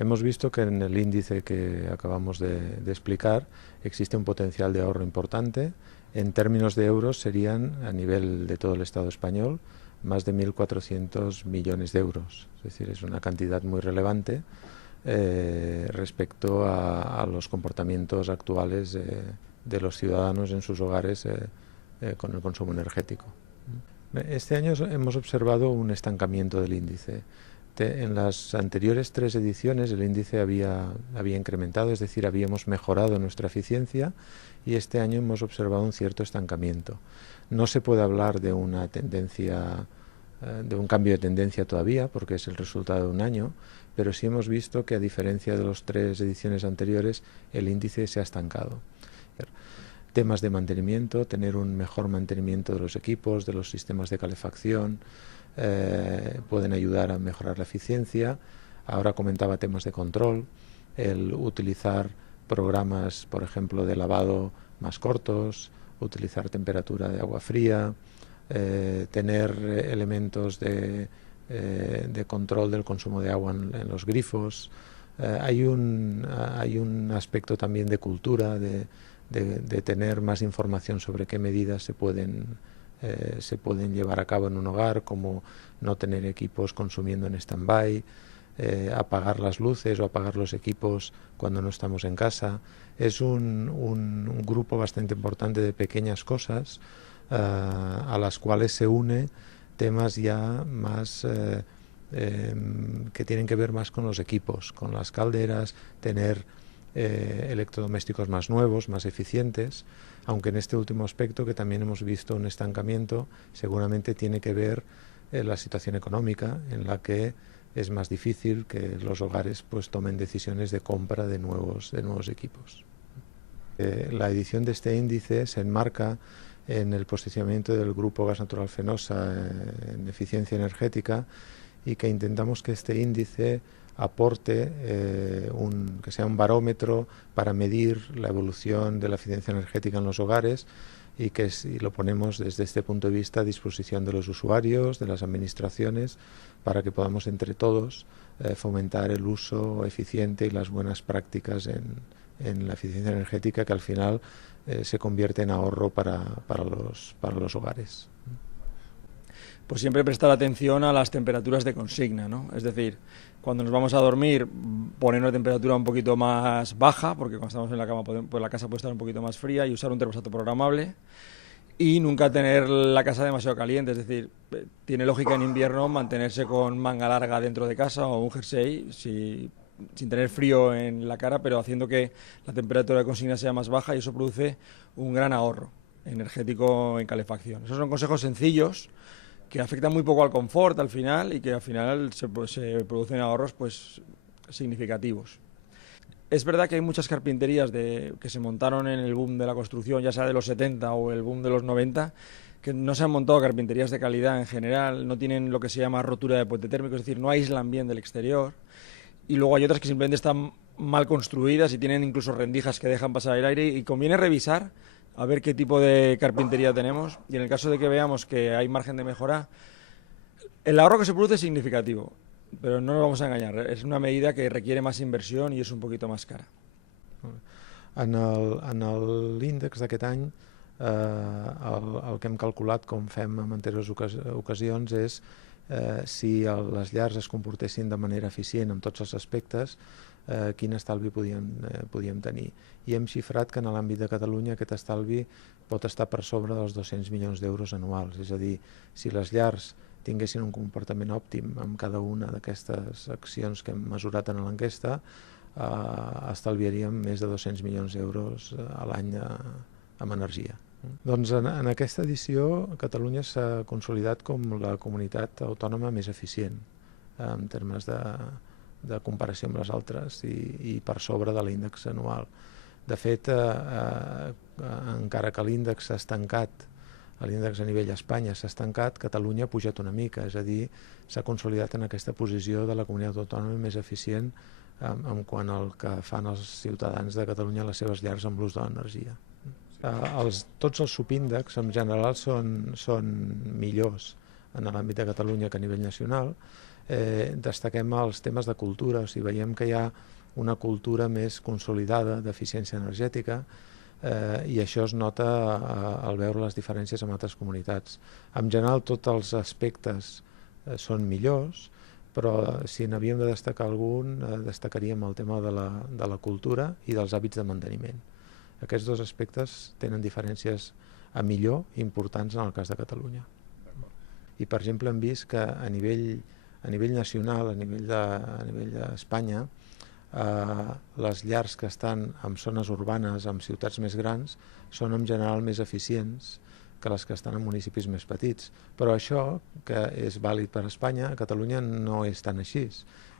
Hemos visto que en el índice que acabamos de explicar existe un potencial de ahorro importante. En términos de euros serían, a nivel de todo el Estado español, más de 1.400 millones de euros. Es decir, es una cantidad muy relevante respecto a los comportamientos actuales de los ciudadanos en sus hogares con el consumo energético. Este año hemos observado un estancamiento del índice. En las anteriores 3 ediciones el índice había incrementado, es decir, habíamos mejorado nuestra eficiencia, y este año hemos observado un cierto estancamiento. No se puede hablar de una tendencia, de un cambio de tendencia todavía, porque es el resultado de un año, pero sí hemos visto que, a diferencia de las 3 ediciones anteriores, el índice se ha estancado. Temas de mantenimiento, tener un mejor mantenimiento de los equipos, de los sistemas de calefacción, pueden ayudar a mejorar la eficiencia. Ahora comentaba temas de control, el utilizar programas, por ejemplo, de lavado más cortos, utilizar temperatura de agua fría, tener elementos de control del consumo de agua en los grifos. Hay un aspecto también de cultura, de tener más información sobre qué medidas se pueden llevar a cabo en un hogar, como no tener equipos consumiendo en stand-by, apagar las luces o apagar los equipos cuando no estamos en casa. Es un grupo bastante importante de pequeñas cosas a las cuales se une temas ya más que tienen que ver más con los equipos, con las calderas, tener electrodomésticos más nuevos, más eficientes, aunque en este último aspecto, que también hemos visto un estancamiento, seguramente tiene que ver la situación económica, en la que es más difícil que los hogares pues tomen decisiones de compra de nuevos equipos. La edición de este índice se enmarca en el posicionamiento del Grupo Gas Natural Fenosa en eficiencia energética, y que intentamos que este índice aporte que sea un barómetro para medir la evolución de la eficiencia energética en los hogares, y que lo ponemos desde este punto de vista a disposición de los usuarios, de las administraciones, para que podamos entre todos fomentar el uso eficiente y las buenas prácticas en la eficiencia energética, que al final se convierte en ahorro para los hogares. Pues siempre prestar atención a las temperaturas de consigna, ¿no? Es decir, cuando nos vamos a dormir, poner una temperatura un poquito más baja, porque cuando estamos en la cama, pues la casa puede estar un poquito más fría, y usar un termostato programable, y nunca tener la casa demasiado caliente. Es decir, tiene lógica en invierno mantenerse con manga larga dentro de casa o un jersey, sin tener frío en la cara, pero haciendo que la temperatura de consigna sea más baja, y eso produce un gran ahorro energético en calefacción. Esos son consejos sencillos que afectan muy poco al confort al final, y que al final se producen ahorros pues significativos. Es verdad que hay muchas carpinterías que se montaron en el boom de la construcción, ya sea de los 70 o el boom de los 90, que no se han montado carpinterías de calidad en general, no tienen lo que se llama rotura de puente térmico, es decir, no aíslan bien del exterior. Y luego hay otras que simplemente están mal construidas y tienen incluso rendijas que dejan pasar el aire, y conviene revisar a ver qué tipo de carpintería tenemos, y en el caso de que veamos que hay margen de mejora, el ahorro que se produce es significativo, pero no nos vamos a engañar, es una medida que requiere más inversión y es un poquito más cara. En l'índex d'aquest any, el que hem calculat, com fem en anteriors ocasions, és si les llars es comportessin de manera eficient en tots els aspectes, quin estalvi podíem tenir. I hem xifrat que en l'àmbit de Catalunya aquest estalvi pot estar per sobre dels 200 milions d'euros anuals. És a dir, si les llars tinguessin un comportament òptim amb cada una d'aquestes accions que hem mesurat en l'enquesta, estalviaríem més de 200 milions d'euros a l'any amb energia. Doncs en aquesta edició Catalunya s'ha consolidat com la comunitat autònoma més eficient en termes de comparació amb les altres, i per sobre de l'índex anual. De fet, encara que l'índex s'ha estancat, l'índex a nivell Espanya s'ha estancat, Catalunya ha pujat una mica, és a dir, s'ha consolidat en aquesta posició de la comunitat autònoma més eficient en quant al que fan els ciutadans de Catalunya a les seves llars amb l'ús de l'energia. Tots els subíndexs en general són millors en l'àmbit de Catalunya que a nivell nacional, Destaquem els temes de cultura, o sigui, veiem que hi ha una cultura més consolidada d'eficiència energètica, i això es nota al veure les diferències amb altres comunitats. En general, tots els aspectes són millors, però si n'havíem de destacar algun, destacaríem el tema de la cultura i dels hàbits de manteniment. Aquests dos aspectes tenen diferències a millor importants en el cas de Catalunya. I, per exemple, hem vist que a nivell nacional, a nivell d'Espanya, les llars que estan en zones urbanes, en ciutats més grans, són en general més eficients que les que estan en municipis més petits. Però això, que és vàlid per a Espanya, a Catalunya no és tan així.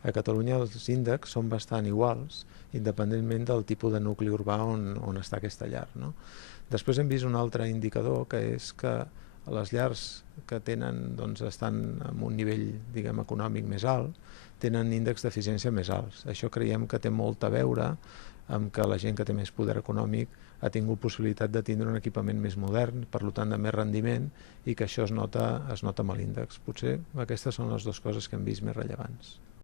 A Catalunya els índexs són bastant iguals, independentment del tipus de nucli urbà on està aquesta llar, no? Després hem vist un altre indicador, que és que les llars que tenen, doncs, estan en un nivell, diguem, econòmic més alt, tenen índexs d'eficiència més alts. Això creiem que té molt a veure amb que la gent que té més poder econòmic ha tingut possibilitat de tindre un equipament més modern, per tant de més rendiment, i que això es nota amb l'índex. Potser aquestes són les dues coses que hem vist més rellevants.